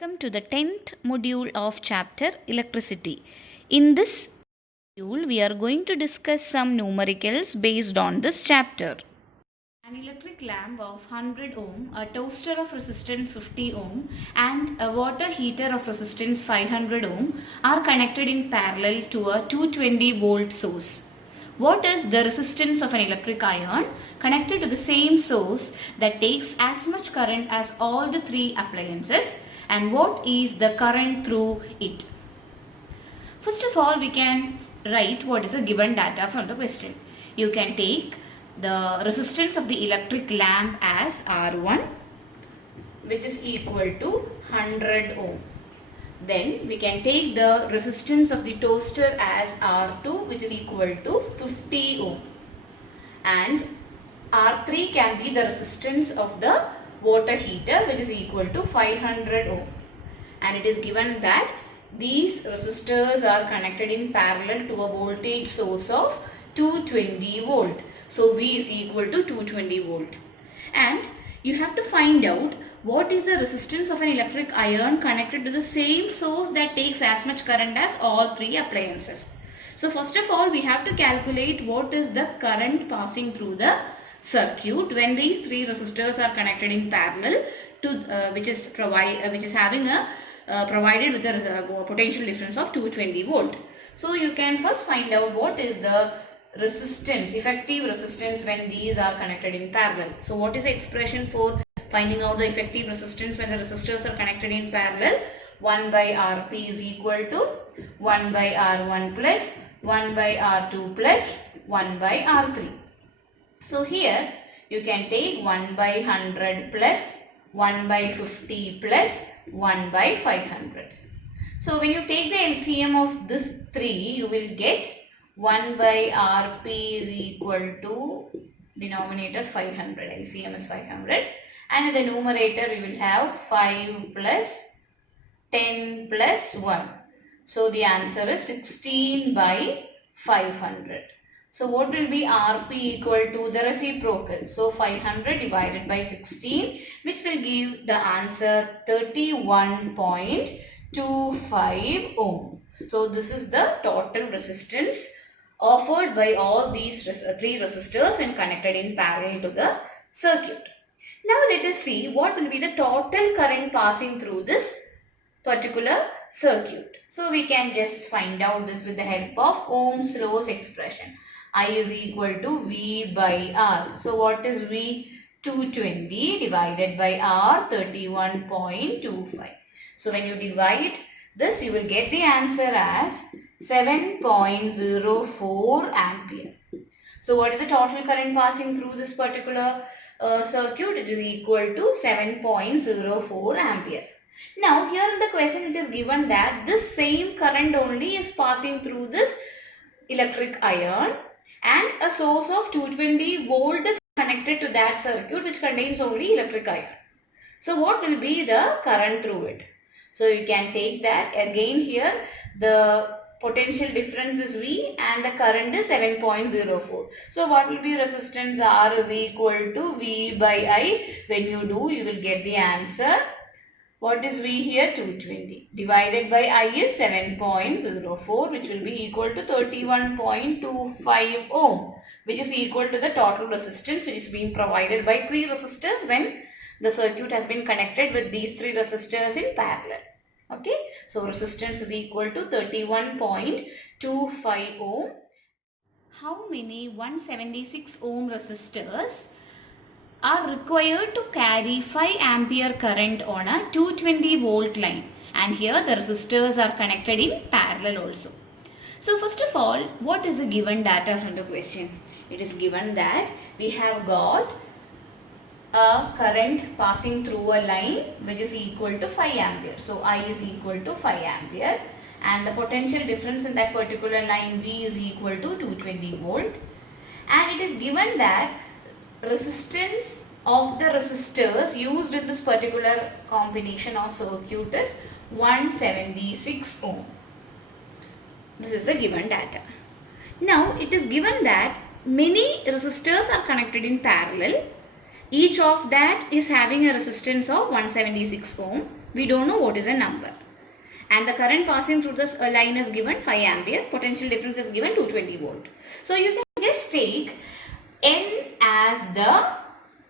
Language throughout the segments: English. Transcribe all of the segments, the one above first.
Welcome to the 10th module of chapter Electricity. In this module, we are going to discuss some numericals based on this chapter. An electric lamp of 100 ohm, a toaster of resistance 50 ohm and a water heater of resistance 500 ohm are connected in parallel to a 220 volt source. What is the resistance of an electric iron connected to the same source that takes as much current as all the three appliances, and what is the current through it? First of all, we can write what is the given data from the question. You can take the resistance of the electric lamp as R1, which is equal to 100 ohm. Then we can take the resistance of the toaster as R2, which is equal to 50 ohm. And R3 can be the resistance of the water heater, which is equal to 500 ohm. And it is given that these resistors are connected in parallel to a voltage source of 220 volt. So V is equal to 220 volt. And you have to find out what is the resistance of an electric iron connected to the same source that takes as much current as all three appliances. So first of all, we have to calculate what is the current passing through the circuit when these three resistors are connected in parallel to which is having a provided with a potential difference of 220 volt. So you can first find out what is the resistance, effective resistance when these are connected in parallel. So what is the expression for finding out the effective resistance when the resistors are connected in parallel? 1 by Rp is equal to 1 by R1 plus 1 by R2 plus 1 by R3. So here you can take 1 by 100 plus 1 by 50 plus 1 by 500. So when you take the LCM of this 3, you will get 1 by Rp is equal to denominator 500, LCM is 500, and in the numerator we will have 5 plus 10 plus 1. So the answer is 16 by 500. So what will be Rp equal to the reciprocal? So 500 divided by 16, which will give the answer 31.25 ohm. So this is the total resistance offered by all these three resistors when connected in parallel to the circuit. Now let us see what will be the total current passing through this particular circuit. So we can just find out this with the help of Ohm's law's expression. I is equal to V by R. So what is V? 220 divided by R, 31.25. So when you divide this, you will get the answer as 7.04 ampere. So what is the total current passing through this particular circuit? It is equal to 7.04 ampere. Now here in the question it is given that this same current only is passing through this electric iron and a source of 220 volt is connected to that circuit which contains only electric iron. So what will be the current through it? So you can take that again here the potential difference is V and the current is 7.04. So what will be resistance? R is equal to V by I. When you do, you will get the answer. What is V here? 220 divided by I is 7.04, which will be equal to 31.25 ohm, which is equal to the total resistance which is being provided by three resistors when the circuit has been connected with these three resistors in parallel. Okay, so resistance is equal to 31.25 ohm. How many 176 ohm resistors are required to carry 5 ampere current on a 220 volt line? And here the resistors are connected in parallel also. So first of all, what is the given data from the question? It is given that we have got a current passing through a line which is equal to 5 ampere. So I is equal to 5 ampere and the potential difference in that particular line V is equal to 220 volt, and it is given that resistance of the resistors used in this particular combination or circuit is 176 ohm. This is the given data. Now it is given that many resistors are connected in parallel. Each of that is having a resistance of 176 ohm. We don't know what is a number. And the current passing through this line is given 5 ampere. Potential difference is given 220 volt. So you can just take N as the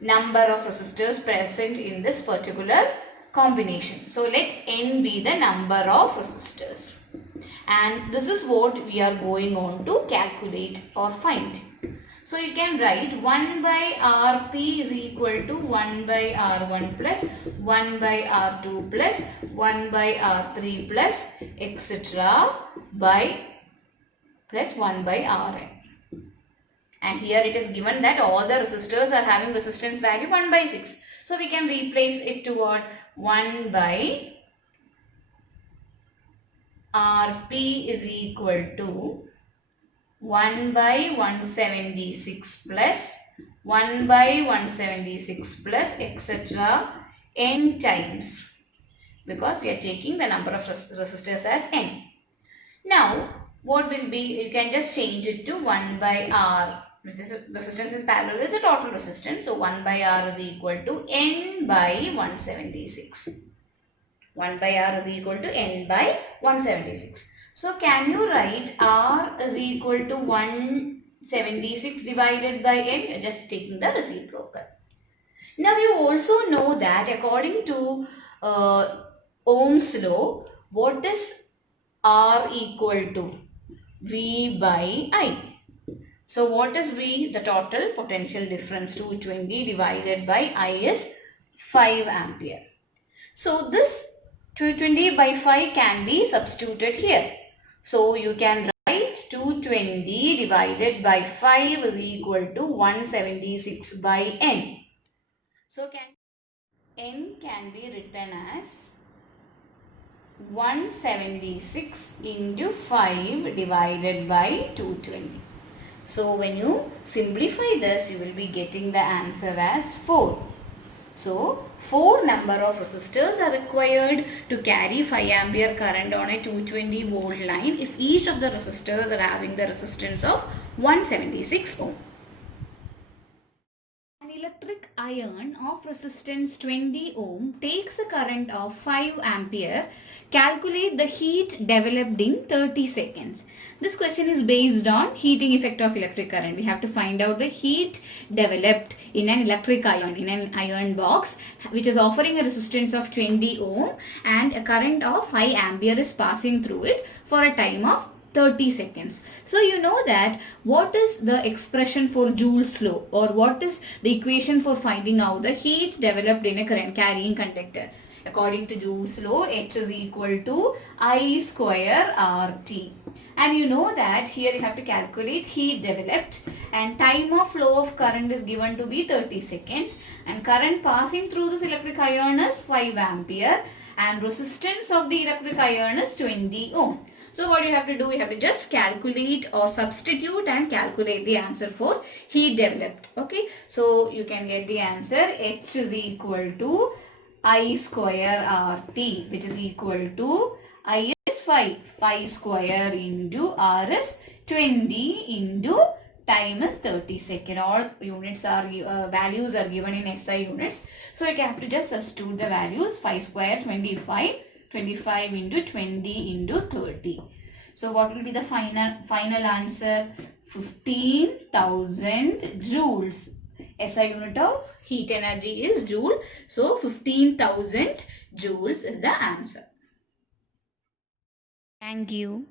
number of resistors present in this particular combination. So let N be the number of resistors. And this is what we are going on to calculate or find. So you can write 1 by Rp is equal to 1 by R1 plus 1 by R2 plus 1 by R3 plus etc. by plus 1 by Rn. And here it is given that all the resistors are having resistance value 1 by 6. So we can replace it to what? 1 by Rp is equal to 1 by 176 plus 1 by 176 plus etc. n times, because we are taking the number of resistors as n. Now what will be, you can just change it to 1 by R, which is resistance is parallel is the total resistance. So 1 by R is equal to n by 176. 1 by R is equal to n by 176. So can you write R is equal to 176 divided by n? You're just taking the reciprocal. Now you also know that according to Ohm's law, what is R equal to? V by I. So what is V? The total potential difference, 220 divided by I is 5 ampere. So this 220 by 5 can be substituted here. So you can write 220 divided by 5 is equal to 176 by n. So n can be written as 176 into 5 divided by 220. So when you simplify this, you will be getting the answer as 4. So 4 number of resistors are required to carry 5 ampere current on a 220 volt line if each of the resistors are having the resistance of 176 ohm. An electric iron of resistance 20 ohm takes a current of 5 ampere. Calculate the heat developed in 30 seconds. This question is based on heating effect of electric current. We have to find out the heat developed in an electric iron, in an iron box which is offering a resistance of 20 ohm and a current of 5 ampere is passing through it for a time of 30 seconds. So you know that what is the expression for Joule's law, or what is the equation for finding out the heat developed in a current carrying conductor? According to Joule's law, H is equal to I square RT. And you know that here you have to calculate heat developed, and time of flow of current is given to be 30 seconds, and current passing through this electric iron is 5 ampere and resistance of the electric iron is 20 ohm. So what you have to do, you have to just calculate or substitute and calculate the answer for heat developed. Okay, so you can get the answer H is equal to I square RT, which is equal to I is 5 square into R is 20 into time is 30 seconds. All units are values are given in SI units. So you have to just substitute the values. 5 square 25, 25 into 20 into 30. So what will be the final answer? 15,000 joules. SI unit of heat energy is joule. So 15,000 joules is the answer. Thank you.